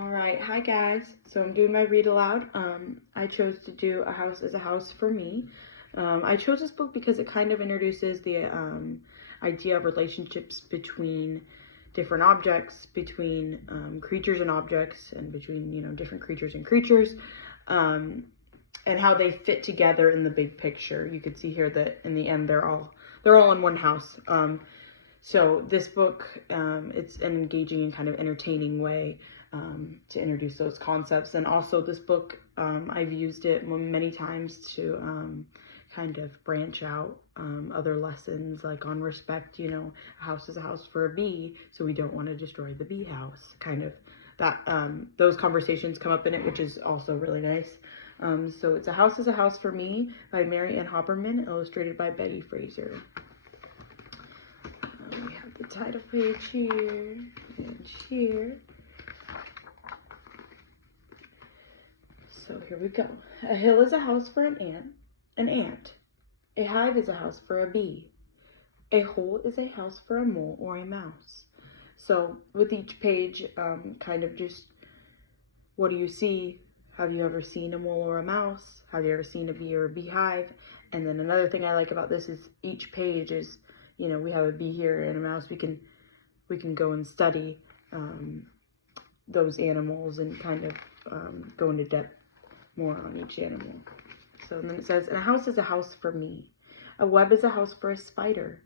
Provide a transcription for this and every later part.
All right, hi guys. So I'm doing my read aloud. I chose to do A House is a House for Me. I chose this book because it kind of introduces the idea of relationships between different objects, between creatures and objects, and between, different creatures and creatures, and how they fit together in the big picture. You could see here that in the end they're all in one house. So this book, it's an engaging and kind of entertaining way to introduce those concepts. And also this book, I've used it many times to kind of branch out other lessons, like on respect. A house is a house for a bee, so we don't want to destroy the bee house. Kind of that, those conversations come up in it, which is also really nice. So it's A House is a House for Me by Mary Ann Hopperman, illustrated by Betty Fraser. We have the title page here and here. So here we go. A hill is a house for an ant. A hive is a house for a bee. A hole is a house for a mole or a mouse. So with each page, kind of just, what do you see? Have you ever seen a mole or a mouse? Have you ever seen a bee or a beehive? And then another thing I like about this is each page is, we have a bee here and a mouse. We can go and study those animals and kind of go into depth more on each animal. So then it says, and a house is a house for me. A web is a house for a spider.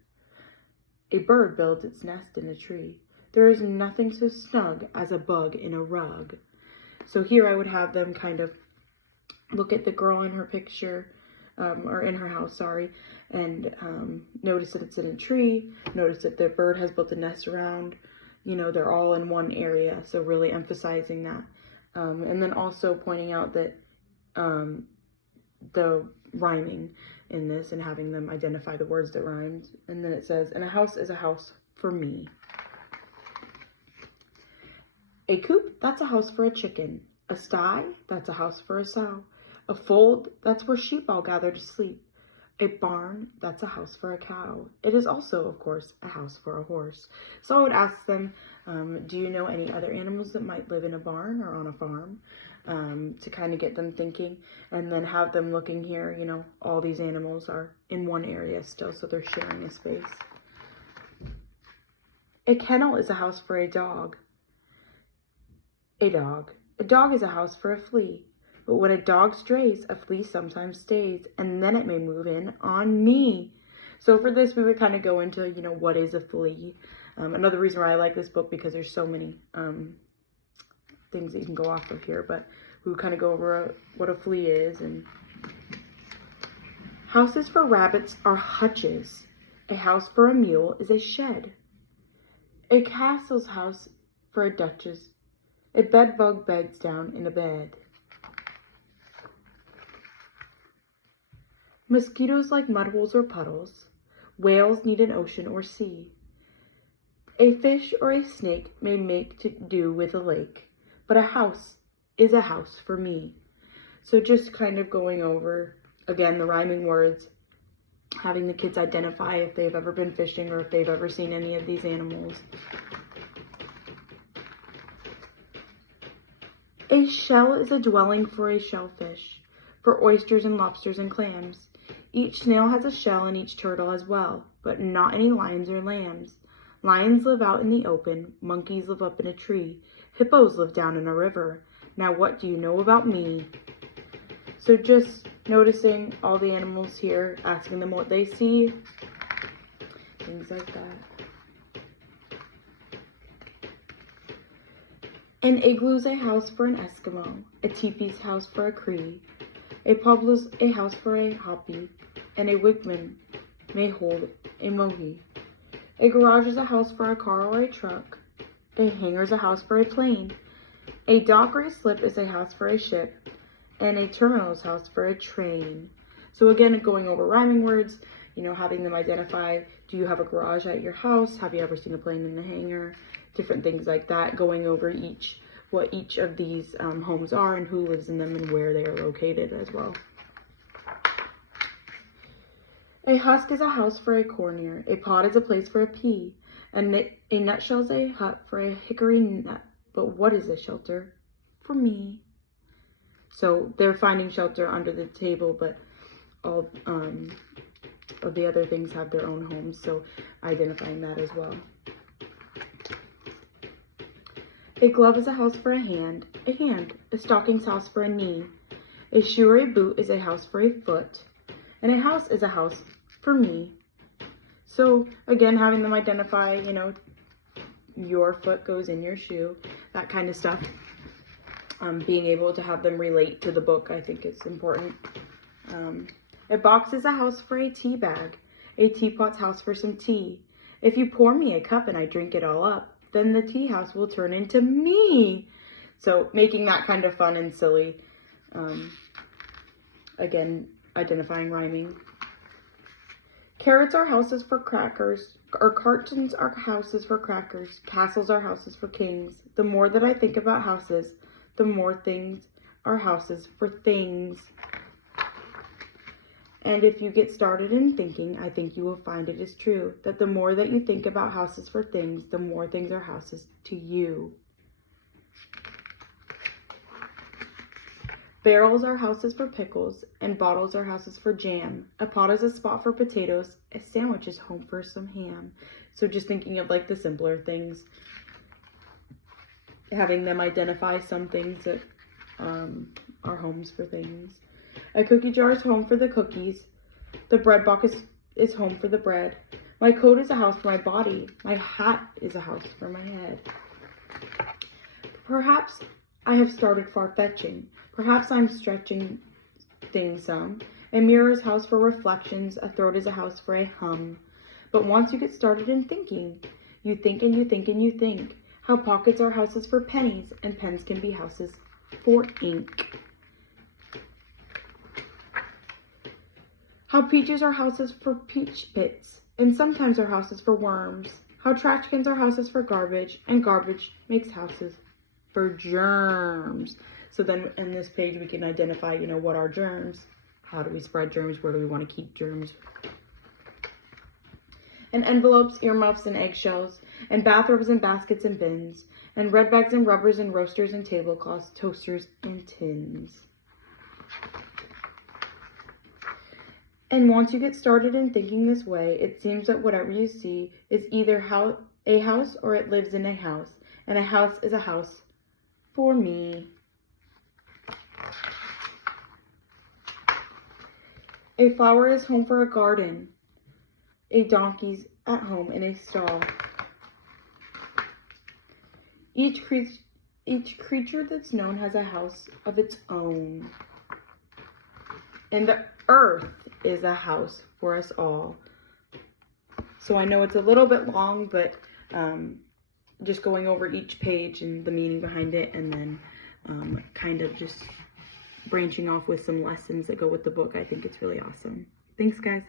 A bird builds its nest in a tree. There is nothing so snug as a bug in a rug. So here I would have them kind of look at the girl in her picture, or in her house, sorry, and notice that it's in a tree, notice that the bird has built a nest around, they're all in one area, so really emphasizing that. And then also pointing out that the rhyming in this and having them identify the words that rhymed. And then it says, and a house is a house for me. A coop, that's a house for a chicken. A sty, that's a house for a sow. A fold, that's where sheep all gather to sleep. A barn, that's a house for a cow. It is also, of course, a house for a horse. So I would ask them, do you know any other animals that might live in a barn or on a farm? To kind of get them thinking, and then have them looking here, all these animals are in one area still, so they're sharing a space. A kennel is a house for a dog. A dog is a house for a flea. But when a dog strays, a flea sometimes stays, and then it may move in on me. So for this, we would kind of go into, what is a flea? Another reason why I like this book, because there's so many things that you can go off of here, but we would kind of go over what a flea is. And houses for rabbits are hutches. A house for a mule is a shed. A castle's house for a duchess. A bedbug beds down in a bed. Mosquitoes like mudholes or puddles. Whales need an ocean or sea. A fish or a snake may make to do with a lake, but a house is a house for me. So just kind of going over, again, the rhyming words, having the kids identify if they've ever been fishing or if they've ever seen any of these animals. A shell is a dwelling for a shellfish, for oysters and lobsters and clams. Each snail has a shell and each turtle as well, but not any lions or lambs. Lions live out in the open, monkeys live up in a tree, hippos live down in a river. Now what do you know about me? So just noticing all the animals here, asking them what they see, things like that. An igloo's a house for an Eskimo, a teepee's house for a Cree, a pueblo's a house for a Hopi, and a wigwam may hold a Mohi. A garage is a house for a car or a truck. A hangar is a house for a plane. A dock or a slip is a house for a ship. And a terminal is a house for a train. So again, going over rhyming words, having them identify, do you have a garage at your house? Have you ever seen a plane in a hangar? Different things like that, going over what each of these homes are and who lives in them and where they are located as well. A husk is a house for a corn ear. A pod is a place for a pea. A nutshell is a hut for a hickory nut. But what is a shelter for me. So they're finding shelter under the table, but all of the other things have their own homes, so identifying that as well. A glove is a house for a hand. A stocking's house for a knee. A shoe or a boot is a house for a foot. And a house is a house for me. So again, having them identify, you know, your foot goes in your shoe, that kind of stuff. Being able to have them relate to the book, I think is important. A box is a house for a tea bag. A teapot's house for some tea. If you pour me a cup and I drink it all up, then the tea house will turn into me. So making that kind of fun and silly. Again, identifying rhyming. Carrots are houses for crackers, or cartons are houses for crackers. Castles are houses for kings. The more that I think about houses, the more things are houses for things. And if you get started in thinking, I think you will find it is true that the more that you think about houses for things, the more things are houses to you. Barrels are houses for pickles, and bottles are houses for jam. A pot is a spot for potatoes. A sandwich is home for some ham. So just thinking of like the simpler things. Having them identify some things that are homes for things. A cookie jar is home for the cookies. The bread box is home for the bread. My coat is a house for my body. My hat is a house for my head. Perhaps I have started far-fetching. Perhaps I'm stretching things some. A mirror is a house for reflections. A throat is a house for a hum. But once you get started in thinking, you think and you think and you think. How pockets are houses for pennies, and pens can be houses for ink. How peaches are houses for peach pits, and sometimes are houses for worms. How trash cans are houses for garbage, and garbage makes houses for germs. So then in this page we can identify, you know, what are germs? How do we spread germs? Where do we want to keep germs? And envelopes, earmuffs, and eggshells, and bathrobes and baskets and bins, and red bags and rubbers and roasters and tablecloths, toasters and tins. And once you get started in thinking this way, it seems that whatever you see is either a house or it lives in a house. And a house is a house for me. A flower is home for a garden. A donkey's at home in a stall. Each creature that's known has a house of its own. And the earth is a house for us all. So I know it's a little bit long, but just going over each page and the meaning behind it, and then kind of just branching off with some lessons that go with the book, I think it's really awesome. Thanks, guys.